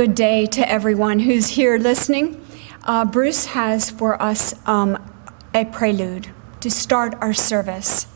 Good day to everyone who's here listening. Bruce has for us a prelude to start our service.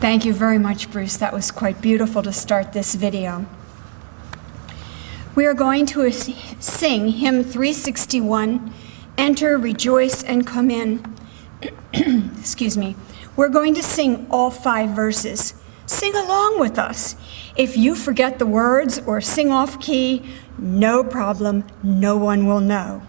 Thank you very much, Bruce. That was quite beautiful to start this video. We are going to sing hymn 361, Enter, Rejoice, and Come In. Excuse me. We're going to sing all 5 verses. Sing along with us. If you forget the words or sing off key, no problem. No one will know.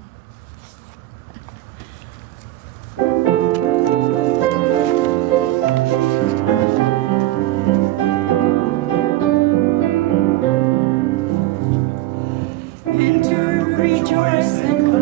Enter, rejoice, and come.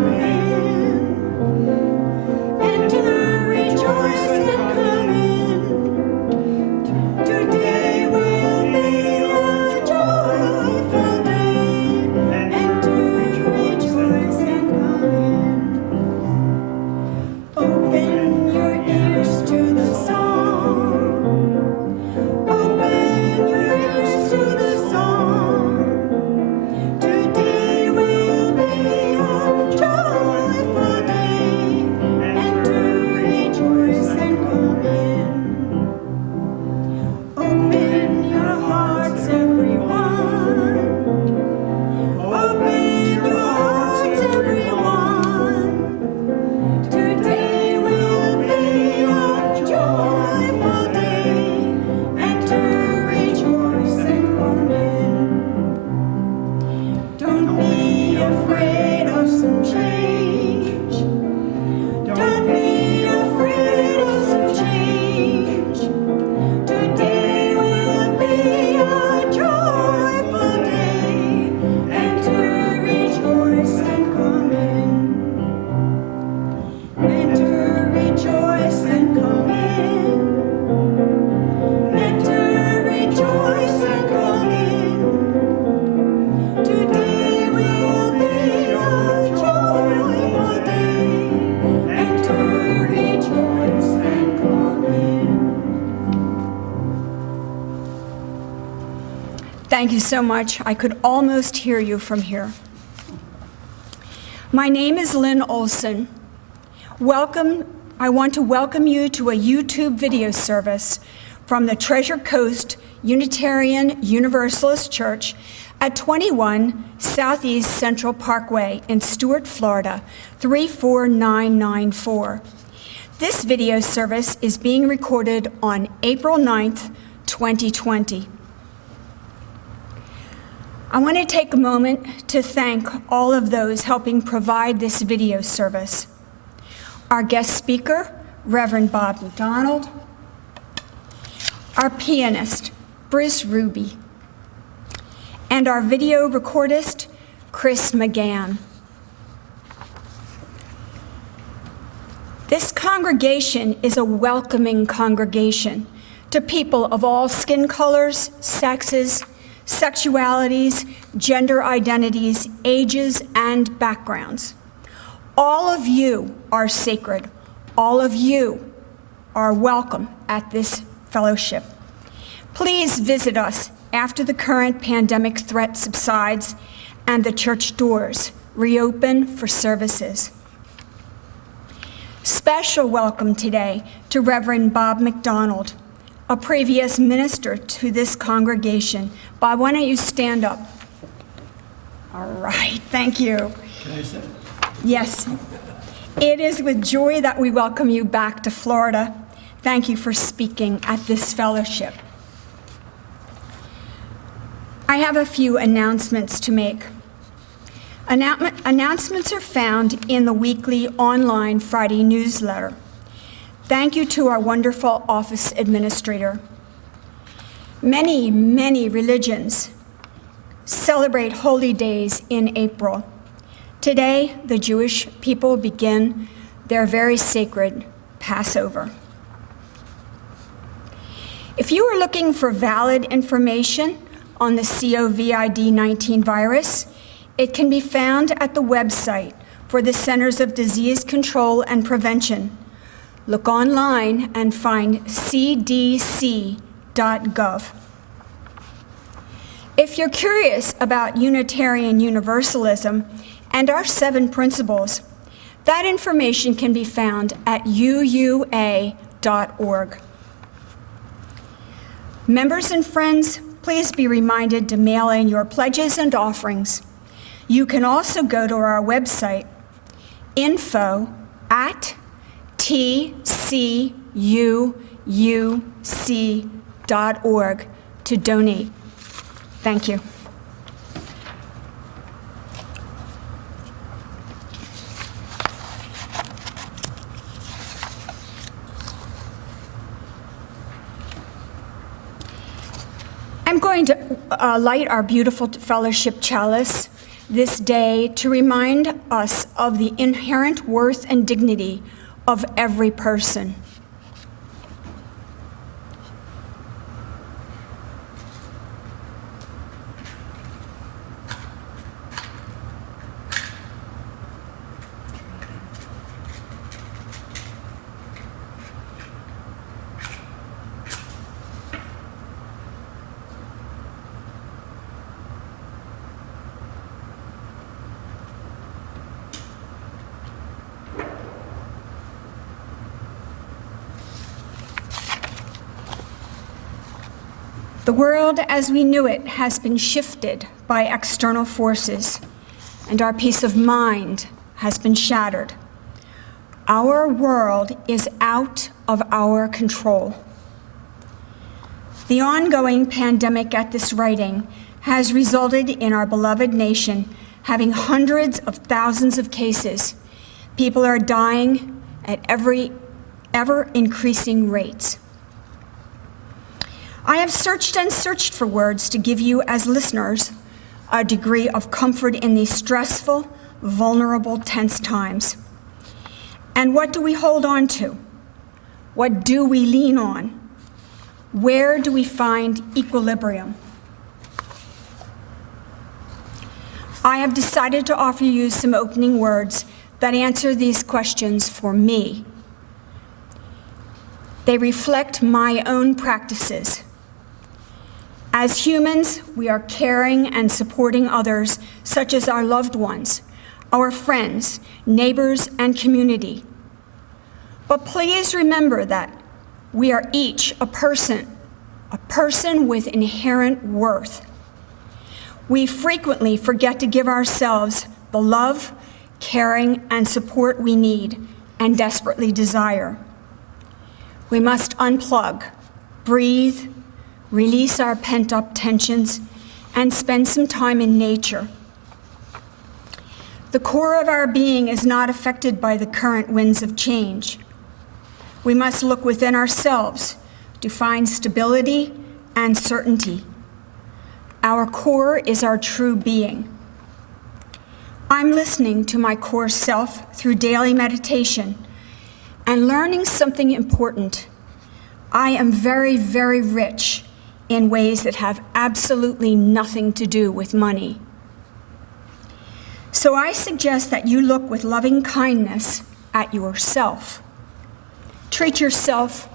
Thank you so much. I could almost hear you from here. My name is Lynn Olson. I want to welcome you to a YouTube video service from the Treasure Coast Unitarian Universalist Church at 21 Southeast Central Parkway in Stuart, Florida, 34994. This video service is being recorded on April 9th, 2020. I want to take a moment to thank all of those helping provide this video service. Our guest speaker, Reverend Bob MacDonald, our pianist, Bruce Ruby, and our video recordist, Chris McGann. This congregation is a welcoming congregation to people of all skin colors, sexes, sexualities, gender identities, ages, and backgrounds. All of you are sacred. All of you are welcome at this fellowship. Please visit us after the current pandemic threat subsides and the church doors reopen for services. Special welcome today to Reverend Bob MacDonald, a previous minister to this congregation. Bob, why don't you stand up? All right, thank you. Can I sit? Yes. It is with joy that we welcome you back to Florida. Thank you for speaking at this fellowship. I have a few announcements to make. Announcements are found in the weekly online Friday newsletter. Thank you to our wonderful office administrator. Many, many religions celebrate holy days in April. Today, the Jewish people begin their very sacred Passover. If you are looking for valid information on the COVID-19 virus, it can be found at the website for the Centers of Disease Control and Prevention. Look online and find cdc.gov. If you're curious about Unitarian Universalism and our 7 principles, that information can be found at uua.org. Members and friends, please be reminded to mail in your pledges and offerings. You can also go to our website, info@tcuuc.org, to donate. Thank you. I'm going to light our beautiful fellowship chalice this day to remind us of the inherent worth and dignity of every person. The world as we knew it has been shifted by external forces, and our peace of mind has been shattered. Our world is out of our control. The ongoing pandemic at this writing has resulted in our beloved nation having hundreds of thousands of cases. People are dying at ever-increasing rates. I have searched and searched for words to give you as listeners a degree of comfort in these stressful, vulnerable, tense times. And what do we hold on to? What do we lean on? Where do we find equilibrium? I have decided to offer you some opening words that answer these questions for me. They reflect my own practices. As humans, we are caring and supporting others, such as our loved ones, our friends, neighbors, and community. But please remember that we are each a person with inherent worth. We frequently forget to give ourselves the love, caring, and support we need and desperately desire. We must unplug, breathe, release our pent-up tensions, and spend some time in nature. The core of our being is not affected by the current winds of change. We must look within ourselves to find stability and certainty. Our core is our true being. I'm listening to my core self through daily meditation and learning something important. I am very, very rich in ways that have absolutely nothing to do with money. So I suggest that you look with loving kindness at yourself. Treat yourself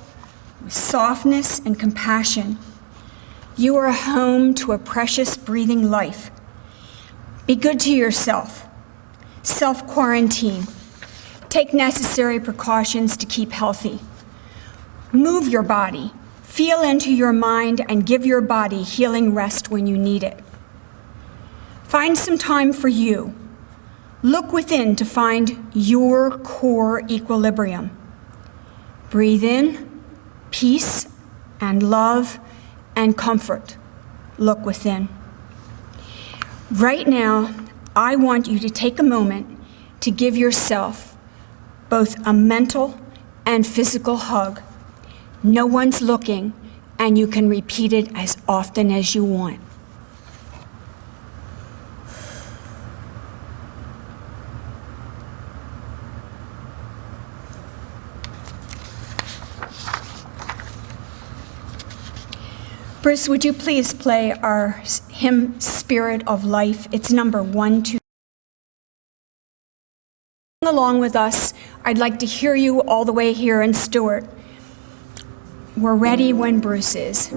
with softness and compassion. You are home to a precious breathing life. Be good to yourself. Self-quarantine. Take necessary precautions to keep healthy. Move your body. Feel into your mind and give your body healing rest when you need it. Find some time for you. Look within to find your core equilibrium. Breathe in peace and love and comfort. Look within. Right now, I want you to take a moment to give yourself both a mental and physical hug. No one's looking, and you can repeat it as often as you want. Bruce, would you please play our hymn, Spirit of Life? It's number 1, 2. Along with us, I'd like to hear you all the way here in Stewart. We're ready when Bruce is.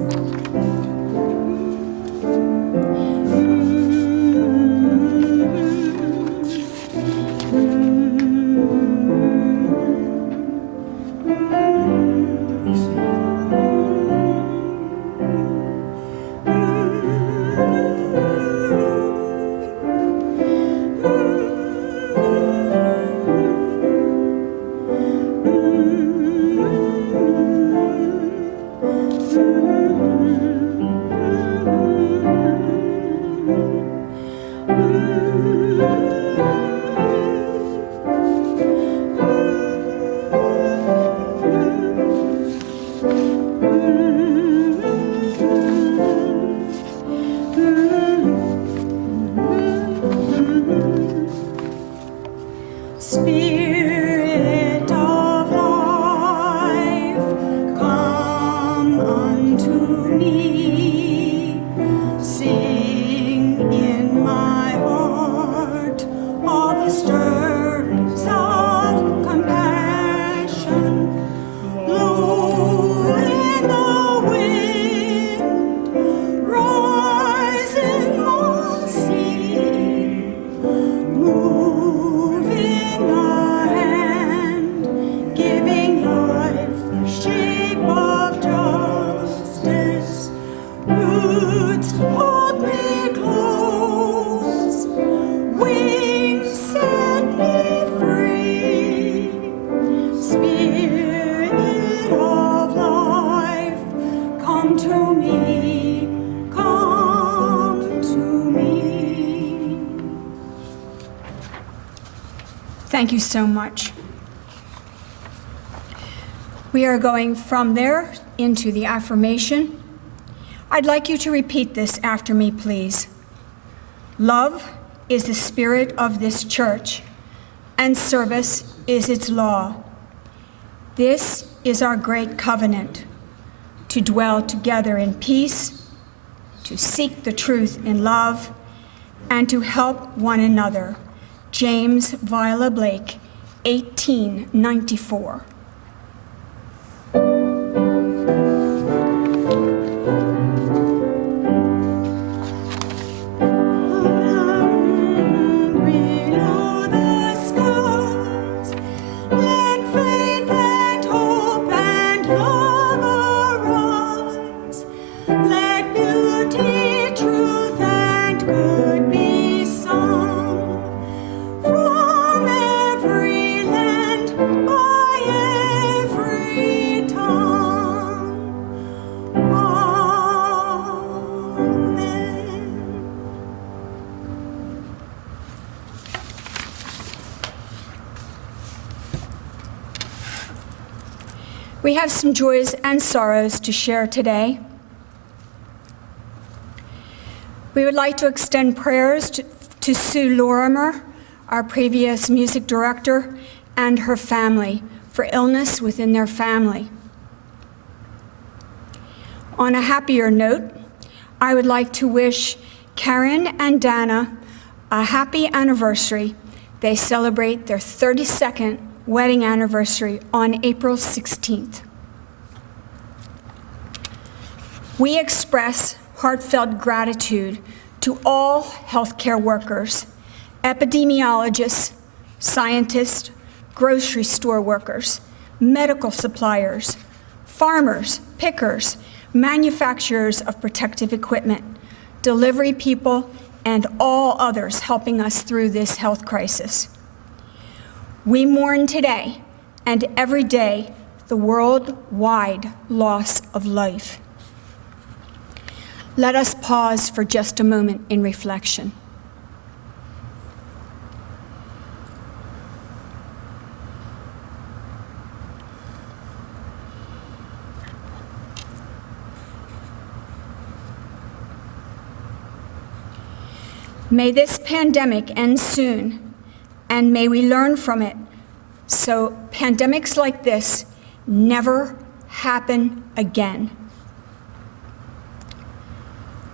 Thank you so much. We are going from there into the affirmation. I'd like you to repeat this after me, please. Love is the spirit of this church, and service is its law. This is our great covenant, to dwell together in peace, to seek the truth in love, and to help one another. James Viola Blake, 1894. We have some joys and sorrows to share today. We would like to extend prayers to Sue Lorimer, our previous music director, and her family for illness within their family. On a happier note, I would like to wish Karen and Dana a happy anniversary. They celebrate their 32nd wedding anniversary on April 16th. We express heartfelt gratitude to all healthcare workers, epidemiologists, scientists, grocery store workers, medical suppliers, farmers, pickers, manufacturers of protective equipment, delivery people, and all others helping us through this health crisis. We mourn today and every day the worldwide loss of life. Let us pause for just a moment in reflection. May this pandemic end soon, and may we learn from it so pandemics like this never happen again.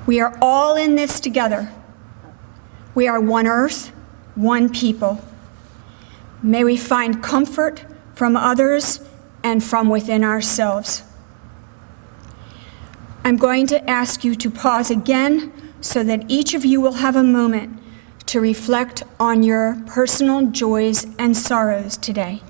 We are all in this together. We are one earth, one people. May we find comfort from others and from within ourselves. I'm going to ask you to pause again so that each of you will have a moment to reflect on your personal joys and sorrows today.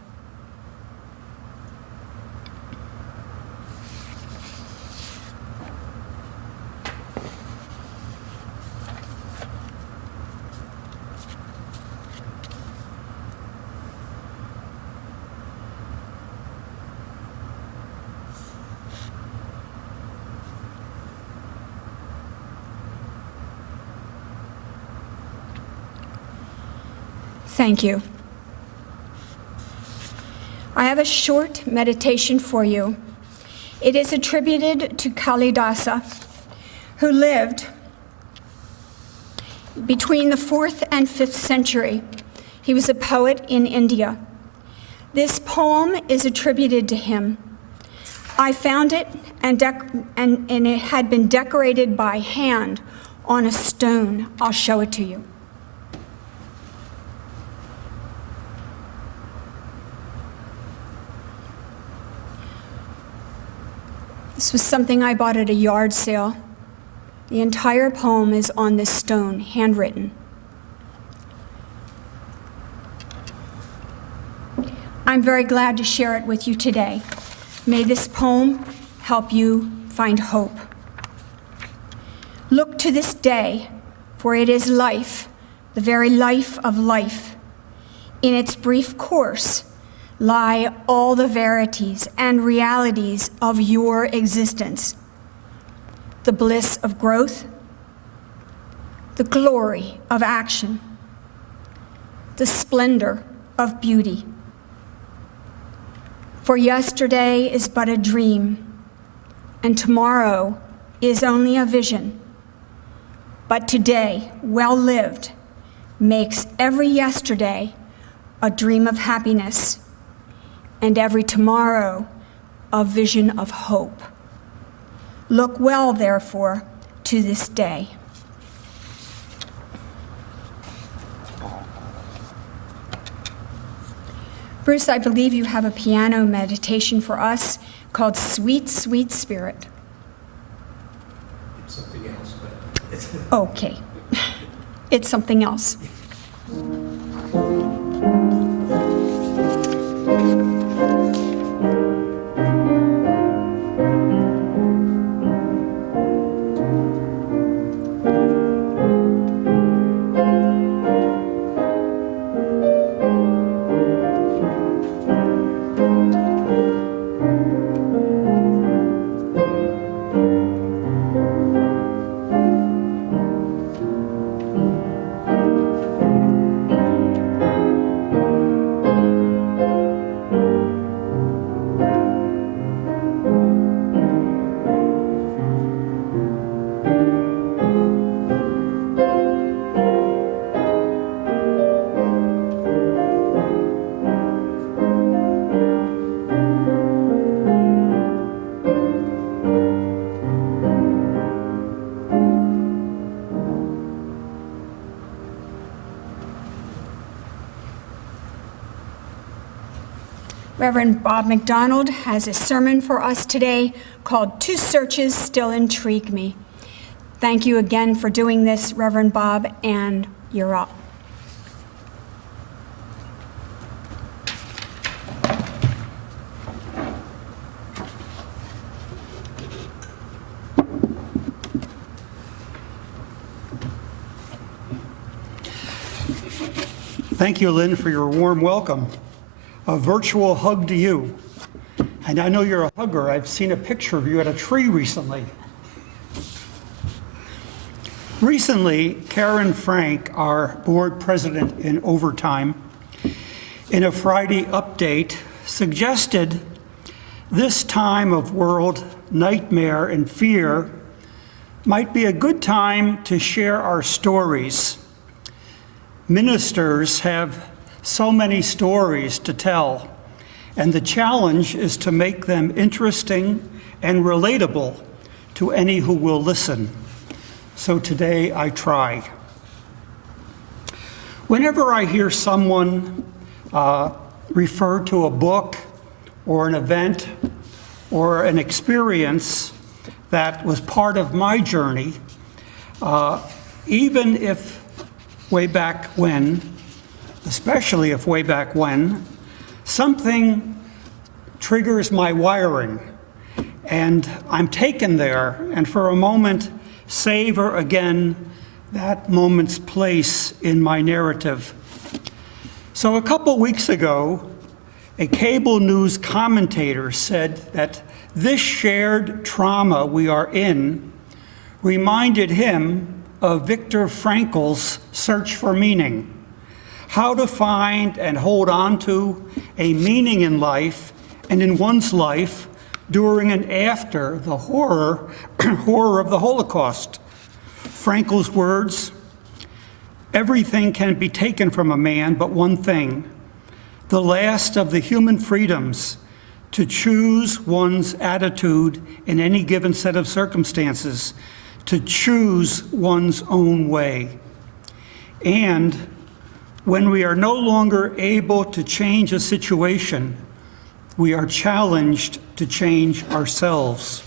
Thank you. I have a short meditation for you. It is attributed to Kalidasa, who lived between the 4th and 5th century. He was a poet in India. This poem is attributed to him. I found it, and it had been decorated by hand on a stone. I'll show it to you. This was something I bought at a yard sale. The entire poem is on this stone, handwritten. I'm very glad to share it with you today. May this poem help you find hope. Look to this day, for it is life, the very life of life. In its brief course lie all the verities and realities of your existence. The bliss of growth, the glory of action, the splendor of beauty. For yesterday is but a dream, and tomorrow is only a vision. But today, well lived, makes every yesterday a dream of happiness, and every tomorrow a vision of hope. Look well, therefore, to this day. Bruce, I believe you have a piano meditation for us called Sweet, Sweet Spirit. It's something else, but... Okay. It's something else. Reverend Bob MacDonald has a sermon for us today called Two Searches Still Intrigue Me. Thank you again for doing this, Reverend Bob, and you're up. Thank you, Lynn, for your warm welcome. A virtual hug to you. And I know you're a hugger. I've seen a picture of you at a tree recently. Recently, Karen Frank, our board president in overtime, in a Friday update, suggested this time of world nightmare and fear might be a good time to share our stories. Ministers have so many stories to tell, and the challenge is to make them interesting and relatable to any who will listen. So today I try. Whenever I hear someone refer to a book or an event or an experience that was part of my journey, even if way back when, especially if way back when, something triggers my wiring, and I'm taken there, and for a moment savor again that moment's place in my narrative. So a couple weeks ago, a cable news commentator said that this shared trauma we are in reminded him of Viktor Frankl's Search for Meaning, how to find and hold on to a meaning in life and in one's life during and after the horror of the Holocaust. Frankl's words, "Everything can be taken from a man but one thing, the last of the human freedoms, to choose one's attitude in any given set of circumstances, to choose one's own way. And when we are no longer able to change a situation, we are challenged to change ourselves."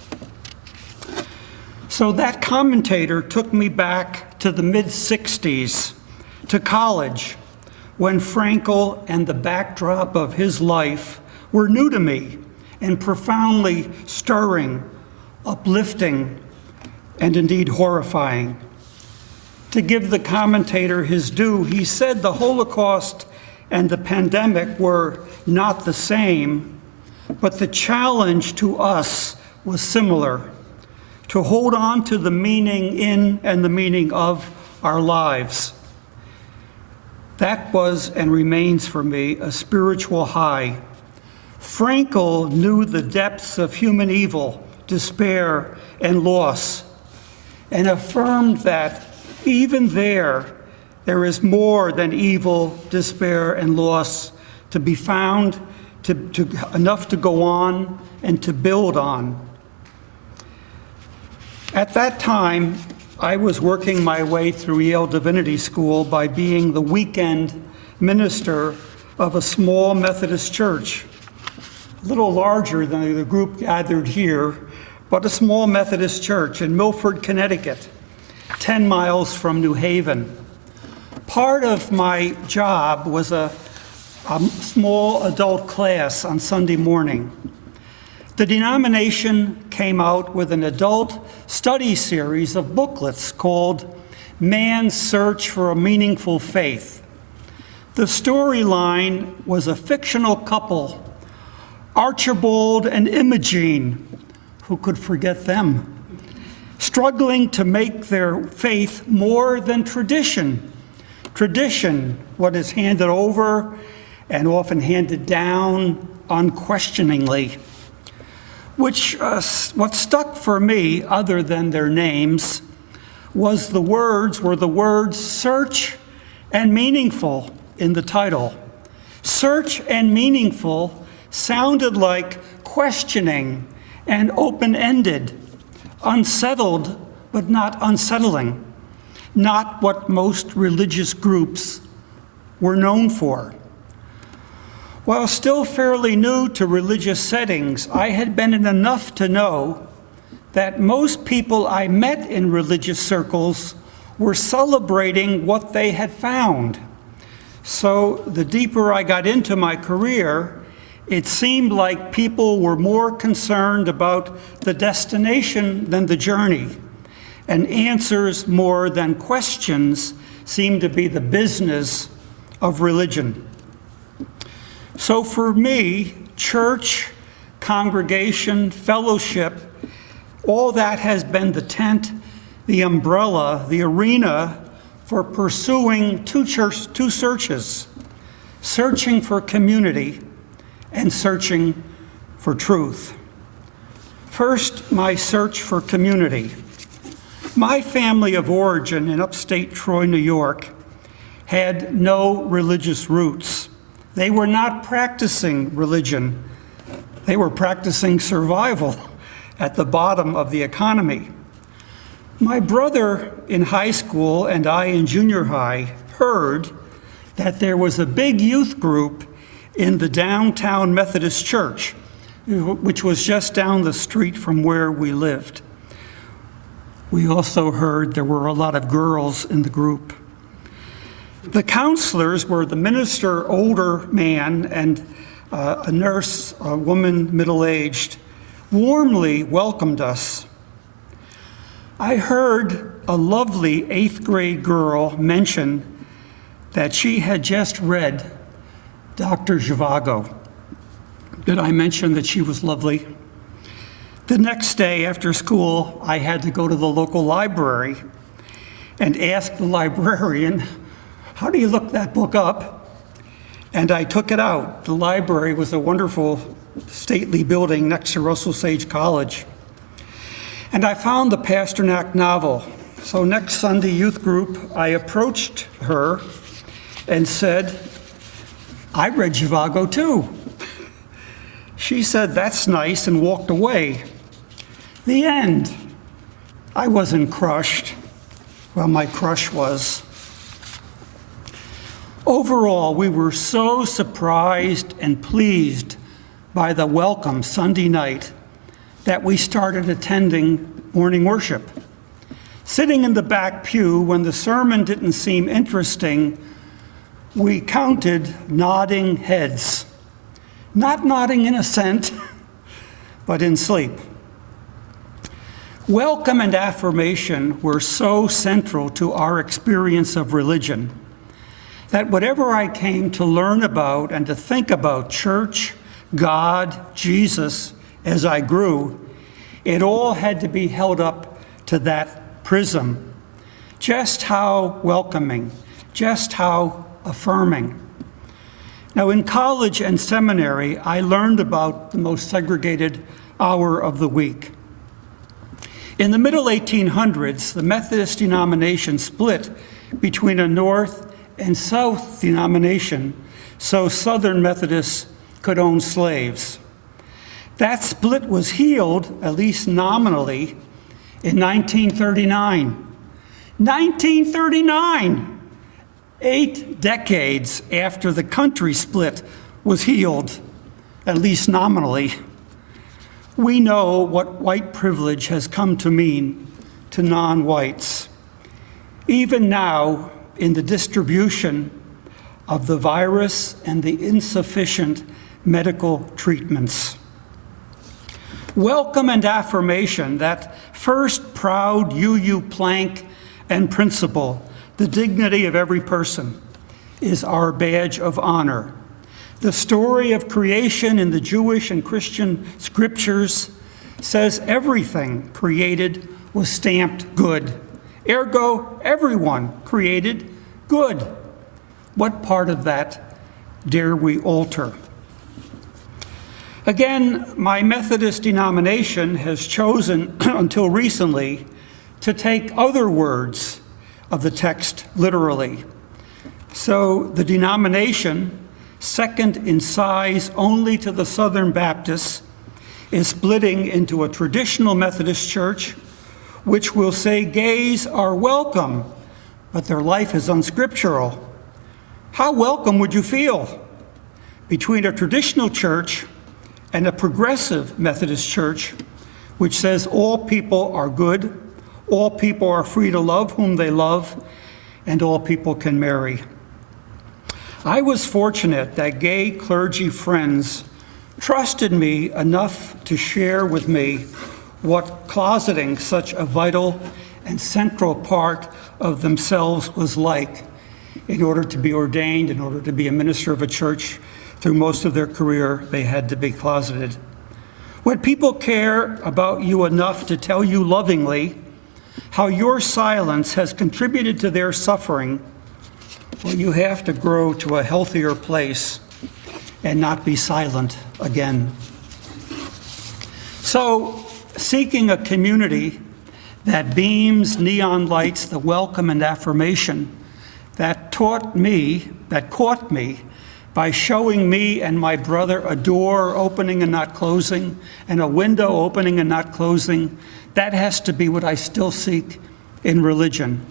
So that commentator took me back to the mid-60s, to college, when Frankl and the backdrop of his life were new to me and profoundly stirring, uplifting, and indeed horrifying. To give the commentator his due, he said the Holocaust and the pandemic were not the same, but the challenge to us was similar, to hold on to the meaning in and the meaning of our lives. That was and remains for me a spiritual high. Frankl knew the depths of human evil, despair, and loss, and affirmed that even there is more than evil, despair, and loss to be found, enough to go on and to build on. At that time, I was working my way through Yale Divinity School by being the weekend minister of a small Methodist church, a little larger than the group gathered here, but a small Methodist church in Milford, Connecticut, 10 miles from New Haven. Part of my job was a small adult class on Sunday morning. The denomination came out with an adult study series of booklets called Man's Search for a Meaningful Faith. The storyline was a fictional couple, Archibald and Imogene, who could forget them, struggling to make their faith more than tradition. Tradition, what is handed over and often handed down unquestioningly. What stuck for me, other than their names, were the words search and meaningful in the title. Search and meaningful sounded like questioning and open-ended, unsettled but not unsettling, not what most religious groups were known for. While still fairly new to religious settings, I had been in enough to know that most people I met in religious circles were celebrating what they had found. So the deeper I got into my career, it seemed like people were more concerned about the destination than the journey, and answers more than questions seemed to be the business of religion. So for me, church, congregation, fellowship, all that has been the tent, the umbrella, the arena for pursuing two searches, searching for community and searching for truth. First, my search for community. My family of origin in upstate Troy, New York, had no religious roots. They were not practicing religion. They were practicing survival at the bottom of the economy. My brother in high school and I in junior high heard that there was a big youth group in the downtown Methodist Church, which was just down the street from where we lived. We also heard there were a lot of girls in the group. The counselors were the minister, older man, and a nurse, a woman middle-aged, warmly welcomed us. I heard a lovely 8th grade girl mention that she had just read Dr. Zhivago. Did I mention that she was lovely? The next day after school, I had to go to the local library and ask the librarian, how do you look that book up? And I took it out. The library was a wonderful stately building next to Russell Sage College. And I found the Pasternak novel. So next Sunday youth group, I approached her and said, I read Zhivago too. She said, that's nice, and walked away. The end. I wasn't crushed. Well, my crush was. Overall, we were so surprised and pleased by the welcome Sunday night that we started attending morning worship. Sitting in the back pew when the sermon didn't seem interesting, we counted nodding heads. Not nodding in assent, but in sleep. Welcome and affirmation were so central to our experience of religion that whatever I came to learn about and to think about church, God, Jesus, as I grew, it all had to be held up to that prism. Just how welcoming, just how affirming. Now, in college and seminary, I learned about the most segregated hour of the week. In the middle 1800s, the Methodist denomination split between a North and South denomination, so Southern Methodists could own slaves. That split was healed, at least nominally, in 1939. 1939! 8 decades after the country split was healed, at least nominally. We know what white privilege has come to mean to non-whites. Even now, in the distribution of the virus and the insufficient medical treatments. Welcome and affirmation, that first proud UU plank and principle, the dignity of every person, is our badge of honor. The story of creation in the Jewish and Christian scriptures says everything created was stamped good. Ergo, everyone created good. What part of that dare we alter? Again, my Methodist denomination has chosen, until recently, to take other words of the text literally. So the denomination, second in size only to the Southern Baptists, is splitting into a traditional Methodist church, which will say gays are welcome, but their life is unscriptural. How welcome would you feel between a traditional church and a progressive Methodist church, which says all people are good, all people are free to love whom they love, and all people can marry. I was fortunate that gay clergy friends trusted me enough to share with me what closeting such a vital and central part of themselves was like in order to be ordained, in order to be a minister of a church. Through most of their career, they had to be closeted. When people care about you enough to tell you lovingly how your silence has contributed to their suffering, well, you have to grow to a healthier place and not be silent again. So, seeking a community that beams neon lights, the welcome and affirmation that caught me by showing me and my brother a door opening and not closing, and a window opening and not closing, that has to be what I still seek in religion.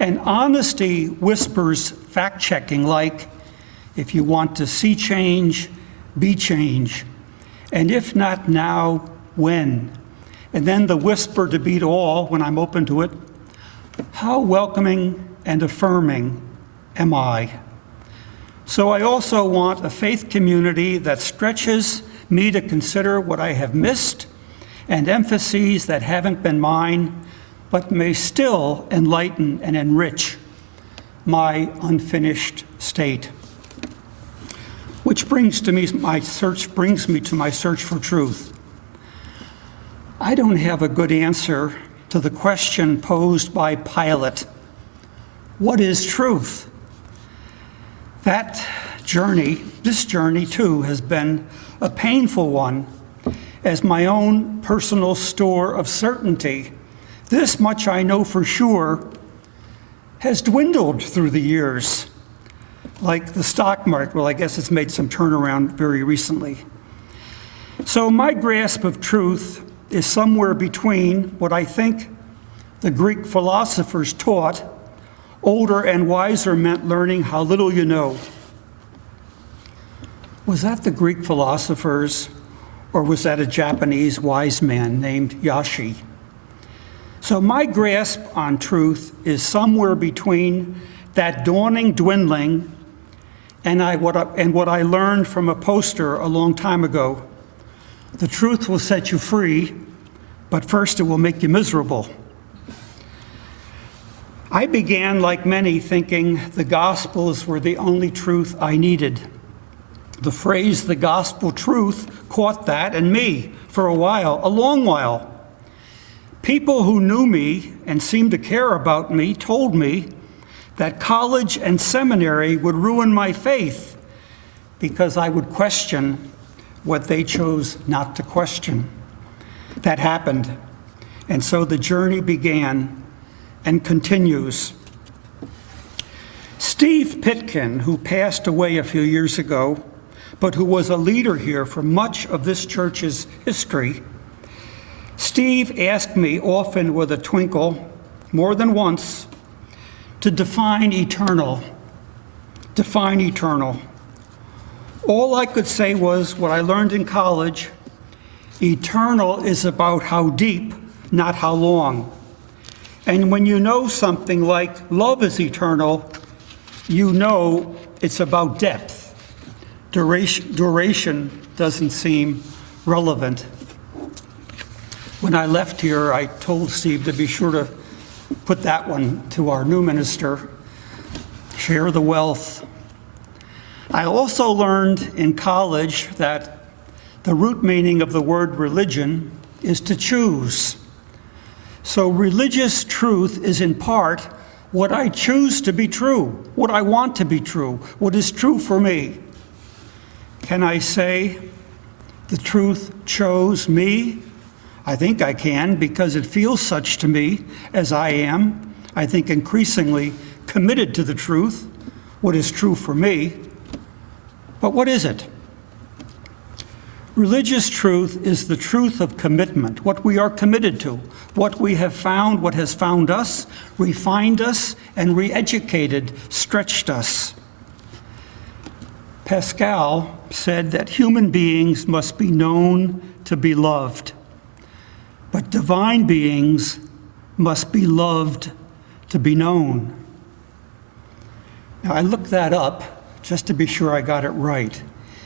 And honesty whispers fact-checking like, if you want to see change, be change. And if not now, when? And then the whisper to beat all, when I'm open to it, how welcoming and affirming am I? So I also want a faith community that stretches me to consider what I have missed and emphases that haven't been mine, but may still enlighten and enrich my unfinished state. Which brings me to my search for truth. I don't have a good answer to the question posed by Pilate. What is truth? This journey too, has been a painful one, as my own personal store of certainty, this much I know for sure, has dwindled through the years. Like the stock market, well, I guess it's made some turnaround very recently. So my grasp of truth is somewhere between what I think the Greek philosophers taught. Older and wiser meant learning how little you know. Was that the Greek philosophers, or was that a Japanese wise man named Yashi? So my grasp on truth is somewhere between that dawning dwindling and what I learned from a poster a long time ago. The truth will set you free, but first it will make you miserable. I began, like many, thinking the Gospels were the only truth I needed. The phrase, the gospel truth, caught that and me for a while, a long while. People who knew me and seemed to care about me told me that college and seminary would ruin my faith because I would question what they chose not to question. That happened, and so the journey began and continues. Steve Pitkin, who passed away a few years ago, but who was a leader here for much of this church's history, Steve asked me, often with a twinkle, more than once, to define eternal. Define eternal. All I could say was what I learned in college: eternal is about how deep, not how long. And when you know something like love is eternal, you know it's about depth. Duration doesn't seem relevant. When I left here, I told Steve to be sure to put that one to our new minister, share the wealth. I also learned in college that the root meaning of the word religion is to choose. So religious truth is in part what I choose to be true, what I want to be true, what is true for me. Can I say the truth chose me? I think I can, because it feels such to me, as I am, I think, increasingly committed to the truth, what is true for me. But what is it? Religious truth is the truth of commitment, what we are committed to, what we have found, what has found us, refined us, and re-educated, stretched us. Pascal said that human beings must be known to be loved, but divine beings must be loved to be known. Now, I looked that up just to be sure I got it right.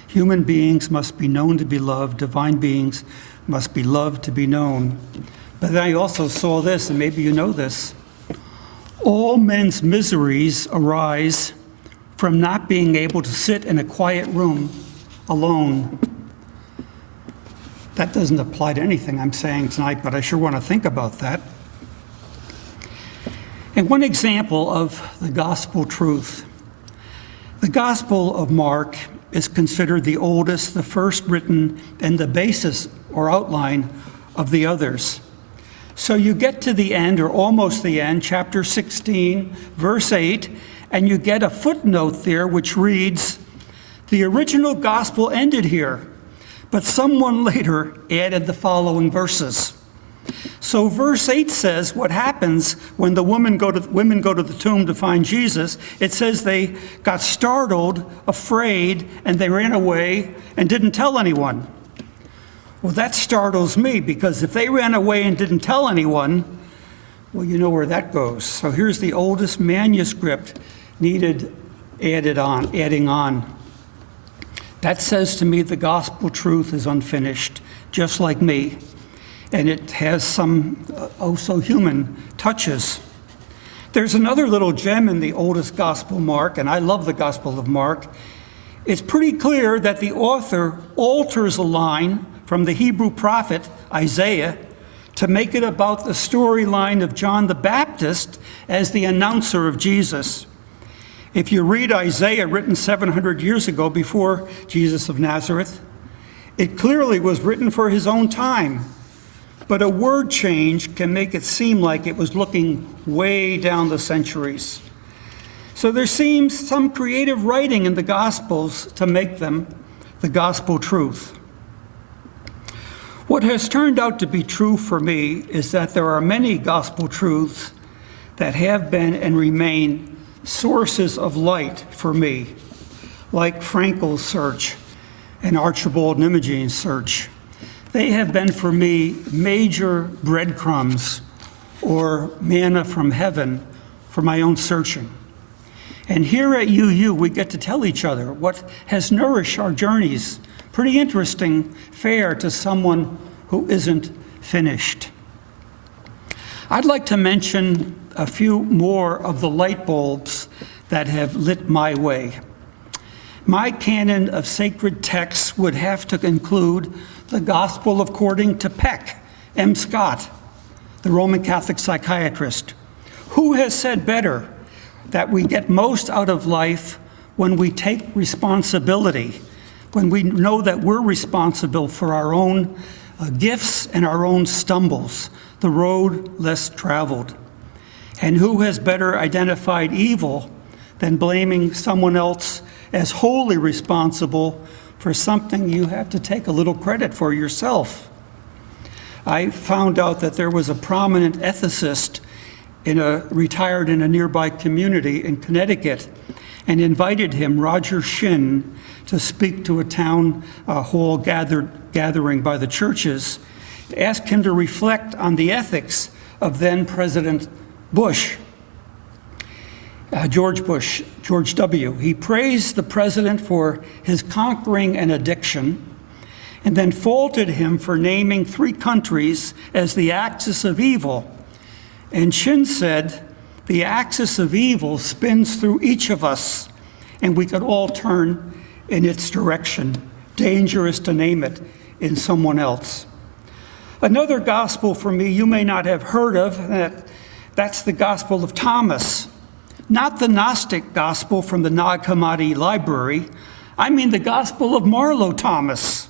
Human beings must be known to be loved, divine beings must be loved to be known. But then I also saw this, and maybe you know this. All men's miseries arise from not being able to sit in a quiet room alone. That doesn't apply to anything I'm saying tonight, but I sure want to think about that. And one example of the gospel truth. The Gospel of Mark is considered the oldest, the first written, and the basis or outline of the others. So you get to the end, or almost the end, chapter 16, verse 8, and you get a footnote there which reads, "The original gospel ended here, but someone later added the following verses." So verse 8 says what happens when the women go to the tomb to find Jesus. It says they got startled, afraid, and they ran away and didn't tell anyone. Well, that startles me, because if they ran away and didn't tell anyone, well, you know where that goes. So here's the oldest manuscript adding on. That says to me the gospel truth is unfinished, just like me. And it has some so human touches. There's another little gem in the oldest gospel, Mark, and I love the Gospel of Mark. It's pretty clear that the author alters a line from the Hebrew prophet Isaiah to make it about the storyline of John the Baptist as the announcer of Jesus. If you read Isaiah, written 700 years ago before Jesus of Nazareth, it clearly was written for his own time. But a word change can make it seem like it was looking way down the centuries. So there seems some creative writing in the Gospels to make them the gospel truth. What has turned out to be true for me is that there are many gospel truths that have been and remain sources of light for me, like Frankel's search and Archibald Nimogene's search. They have been for me major breadcrumbs or manna from heaven for my own searching. And here at UU, we get to tell each other what has nourished our journeys. Pretty interesting fare to someone who isn't finished. I'd like to mention a few more of the light bulbs that have lit my way. My canon of sacred texts would have to include the Gospel according to Peck, M. Scott, the Roman Catholic psychiatrist. Who has said better that we get most out of life when we take responsibility, when we know that we're responsible for our own gifts and our own stumbles, the road less traveled? And who has better identified evil than blaming someone else as wholly responsible for something you have to take a little credit for yourself? I found out that there was a prominent ethicist retired in a nearby community in Connecticut, and invited him, Roger Shin, to speak to a town hall gathering by the churches, to ask him to reflect on the ethics of then President Bush. George W. He praised the president for his conquering an addiction, and then faulted him for naming 3 countries as the axis of evil. And Shin said, the axis of evil spins through each of us, and we could all turn in its direction. Dangerous to name it in someone else. Another gospel for me you may not have heard of, that's the Gospel of Thomas. Not the Gnostic gospel from the Nag Hammadi library. I mean the Gospel of Marlo Thomas.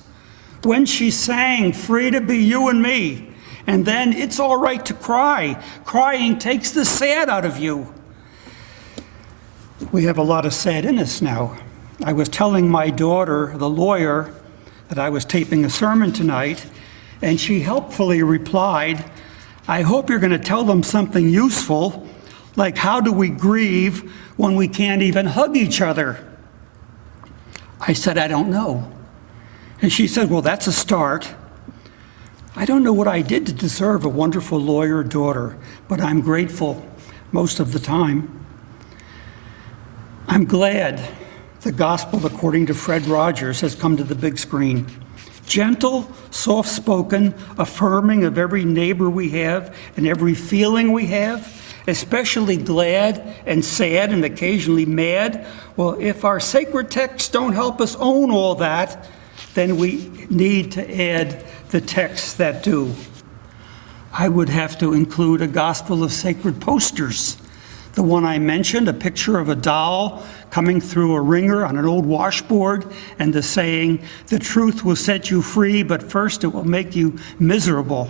When she sang, "Free to be you and me," and then "It's all right to cry. Crying takes the sad out of you." We have a lot of sad in us now. I was telling my daughter, the lawyer, that I was taping a sermon tonight, and she helpfully replied, "I hope you're going to tell them something useful, like how do we grieve when we can't even hug each other?" I said, I don't know. And she said, well, that's a start. I don't know what I did to deserve a wonderful lawyer daughter, but I'm grateful most of the time. I'm glad the gospel according to Fred Rogers has come to the big screen. Gentle, soft-spoken, affirming of every neighbor we have and every feeling we have, especially glad and sad and occasionally mad. Well, if our sacred texts don't help us own all that, then we need to add the texts that do. I would have to include a gospel of sacred posters. The one I mentioned, a picture of a doll coming through a wringer on an old washboard, and the saying, the truth will set you free, but first it will make you miserable.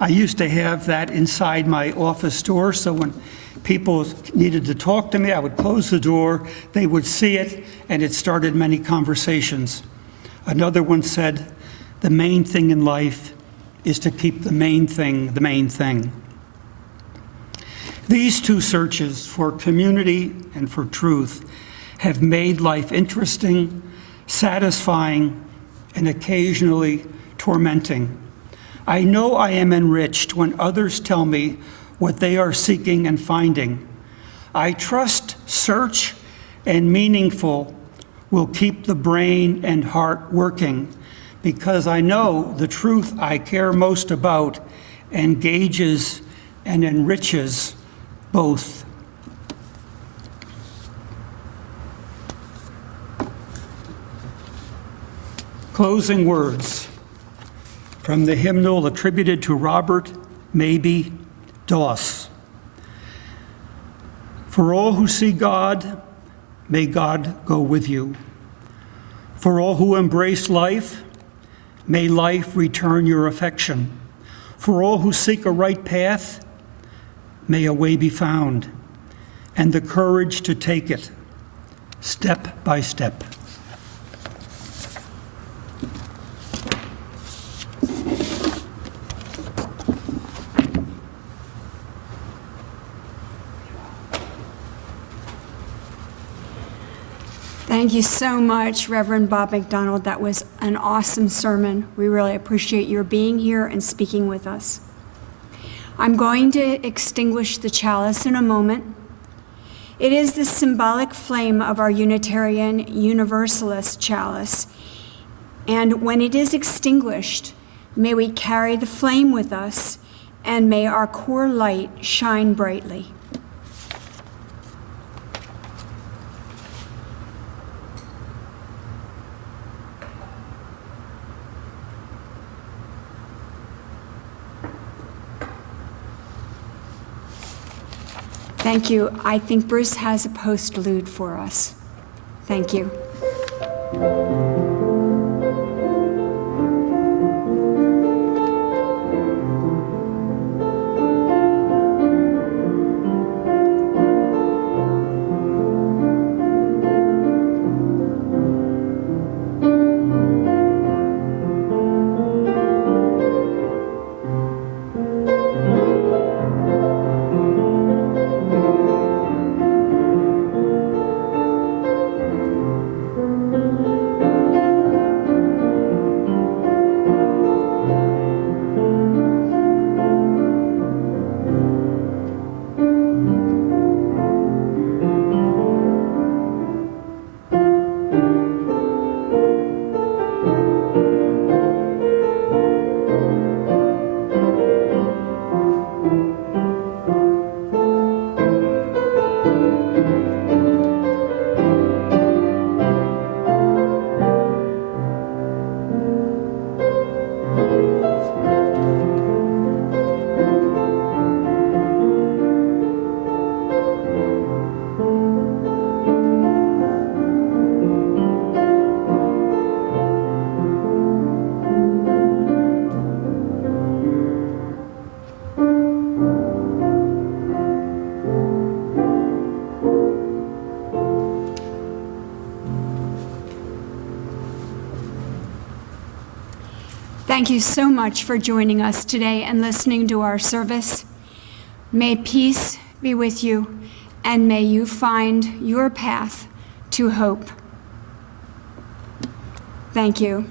I used to have that inside my office door, so when people needed to talk to me, I would close the door, they would see it, and it started many conversations. Another one said, the main thing in life is to keep the main thing the main thing. These two searches for community and for truth have made life interesting, satisfying, and occasionally tormenting. I know I am enriched when others tell me what they are seeking and finding. I trust search and meaningful will keep the brain and heart working, because I know the truth I care most about engages and enriches both. Closing words from the hymnal attributed to Robert Maybe Doss. For all who see God, may God go with you. For all who embrace life, may life return your affection. For all who seek a right path, may a way be found, and the courage to take it, step by step. Thank you so much, Reverend Bob MacDonald. That was an awesome sermon. We really appreciate your being here and speaking with us. I'm going to extinguish the chalice in a moment. It is the symbolic flame of our Unitarian Universalist chalice. And when it is extinguished, may we carry the flame with us, and may our core light shine brightly. Thank you. I think Bruce has a postlude for us. Thank you. Thank you so much for joining us today and listening to our service. May peace be with you, and may you find your path to hope. Thank you.